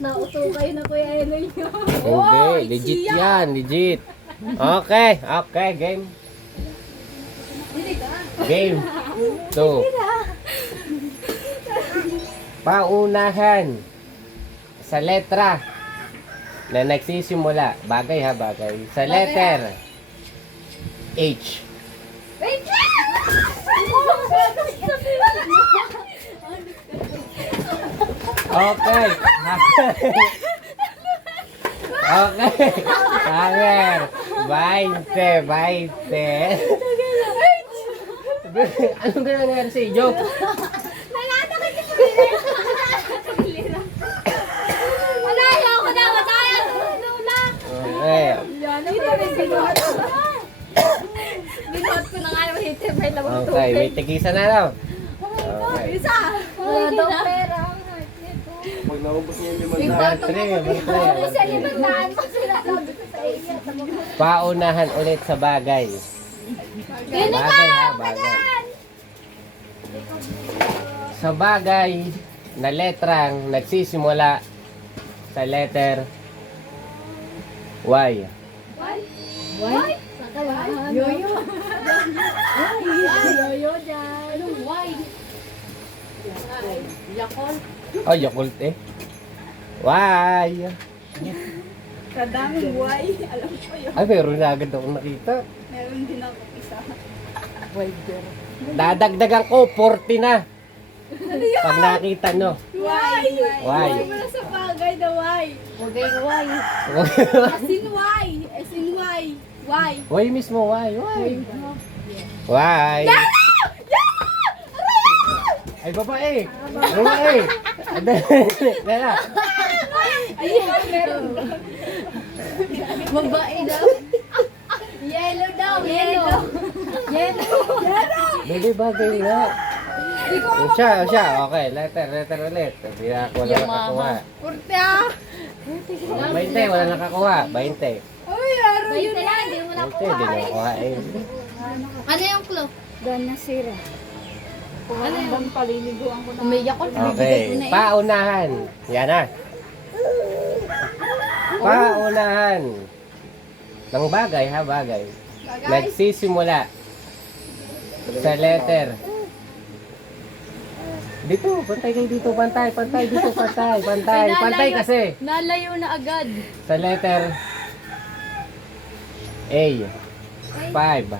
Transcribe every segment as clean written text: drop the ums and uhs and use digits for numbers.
nauto kayo na Kuya Eloy nyo. Hindi, legit yan, legit. Okay, okay, game. Game 2. Paunahan sa letra na nagsisimula. Bagay ha, bagay. Sa letter H. Wait lang! Okay. Okay. Hanger. 20, 20. Anong nangyari sa iyo? Nalatakit yung pagkilira. Wala, ayaw ko na. Matayan. Lula. Okay. Binuot ko na nga yung hitim. May labang Okay, may tubig. tigisan na lang. Okay. Isa. Wala daw pera. Pag naubos niya yung Number 3, number 3. Sa limandaan ko sinasabi ko sa iyo. Paunahan ulit sa bagay. Ganun Bagay ka! ha, bagay. Sa bagay na letrang nagsisimula sa letter Y. Why? Yoyo. Yoyo dyan. Why? Yakol. Oh, Yakult eh. Y. Kadaming why. Alam ko yun. Ay, meron na agad akong nakita. Meron din ako isa. Dadagdagan ko, 40 na. Pag nakita nyo. Why? Why? Wala sa bagay na why. Bagay why. As in why. As in why. Why? Why mismo, why? Why? Why? Ay, babae. Babae. Dala. Ayun, meron. Babae daw. Yellow daw. Yellow. Yellow. Baby, bagay na. Siya. Okay, letter ulit. Hindi na ako wala nakakuha. Kurte ah. 20, wala nakakuha. 20. Uy, aro yun na. Hindi mo 20, hindi nakakuha eh. Ano yung clue? Gan na sira. Ano yung paliliguan ko na? Umiyak ko. Okay, paunahan. Yan na. Paunahan. Ng bagay ha, bagay. Nagsisimula sa letter. Dito, pantay kayo dito, pantay dito, pantay kasi. Nalayo na agad. Sa letter A. 5.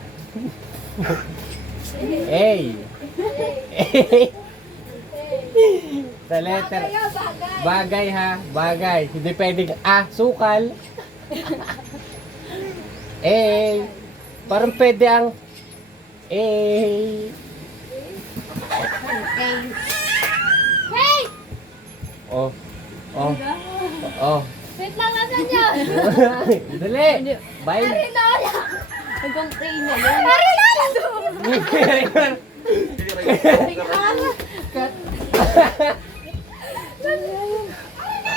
A. Sa letter bagay ha, bagay. Hindi pwedeng sukal. A. Parang pwede ang A. Hey! Oh. Oh. Wait lang, nasan yun? Dali. Bye. Rinala! Hanggang pray na yun.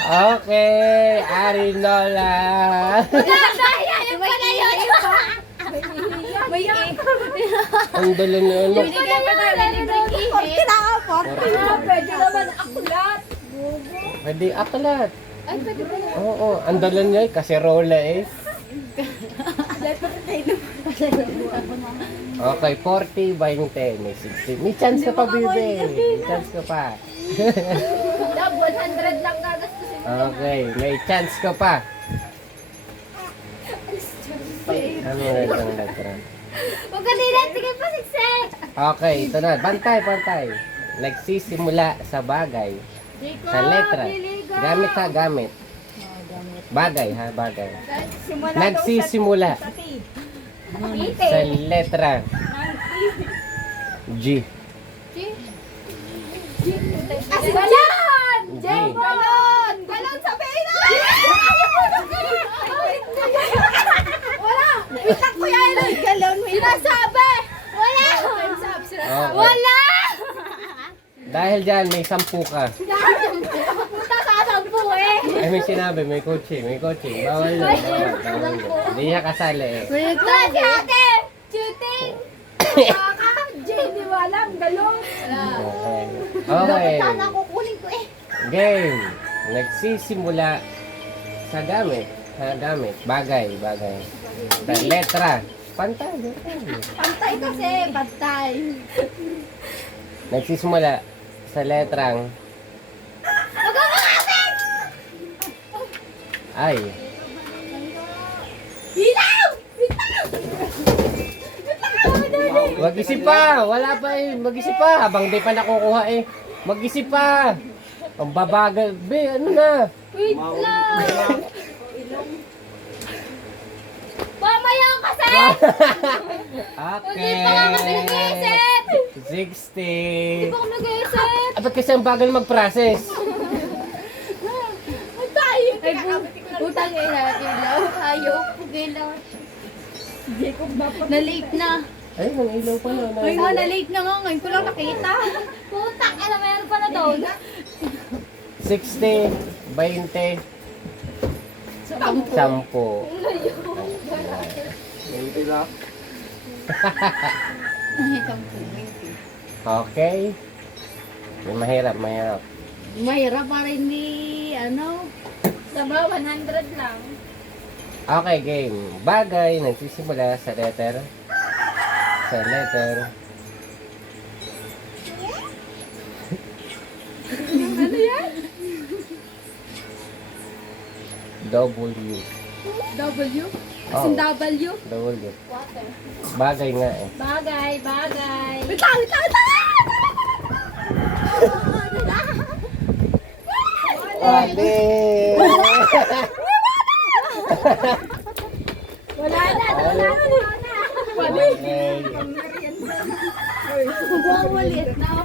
Okay, Arinola. Yung pala yun! May Ang dala na ano. Binigay pa tayo ng libreng ihip. Pwede naman akulat. Pwede aklat. Ay, pwede ba na? Oo, ang dala niya eh, kaserola eh. Okay, 40, 20, may 60. May chance ka pa, baby. May chance ka pa. Dab, 100 lang gagastusin mo. Okay, may chance ka pa. Ano na itong letra? Huwag ka nila, sige pa, success! Okay, ito na. Bantay. Nagsisimula sa bagay. Sa letra. Gamit ha, gamit. Bagay ha, bagay. Nagsisimula sa letra G. Ayan! G. Galon! Galon sa pera! Wala! Itak ko yan! Galon! Sinasabi! Wala! Okay. Wala! Dahil dyan, may 10 ka. Punta sa 10 eh! Ay, may sinabi, may coaching. Bawal yun, bawal yun. Hindi niya kasali eh. Ito si ate! Cheating! Kaka! Jenny, walang galon! Okay. Okay. Sana kukunin ko eh! Game. nagsisimula sa gamit. Sa gamit. Bagay. Sa letra. Pantay. Pantay kasi, pantay. Nagsisimula sa letrang ay. Hilaw! Mag-isip pa. Wala pa eh. Mag-isip pa. Habang di pa nakukuha eh. Mag-isip pa. Ang babagal. Be, ano na? Wait lang! Mamaya kasi! Hindi pa nga kasi nag-iisip! 60. Hindi pa ako nag-iisip! Ba't kasi ang bagal mag-process? Ang tayo! Ay, utang ilaw. Ayaw. Ilaw. Na-late na. Ay, ang ilaw pa na. Ay, na-late na nga. Ngayon ko lang nakita. Putang, ano, meron pa na doon. 60, 20, 10. Hindi na. Okay. Mahirap. Mahirap para hindi, ano. Sama, 100 lang. Okay, game. Bagay nagsisimula sa letter. Ano yan? W. W? Oh. As in W? W. Water. Bagay nga eh. Bagay. Wait lang! Ate! Wala na. Okay. Wawalit na.